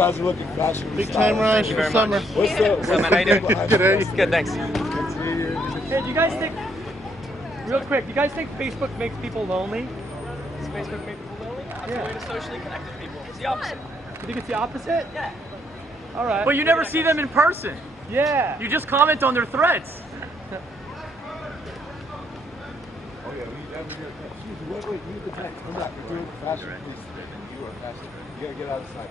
guys are looking fashionably Big time rush for summer. What's the How you doing? Good, thanks. Hey, do you guys think, real quick, do you guys think Facebook makes people lonely? Does Facebook make people lonely? It's a way to socially connect with people. It's the opposite. You think it's the opposite? Yeah. All right. But you never see them in person. Yeah. You just comment on their threads. Oh yeah, we never hear that. Excuse me, wait, use the text. Come back. You're doing fashion police today, man. You are fashion. You gotta get out of sight.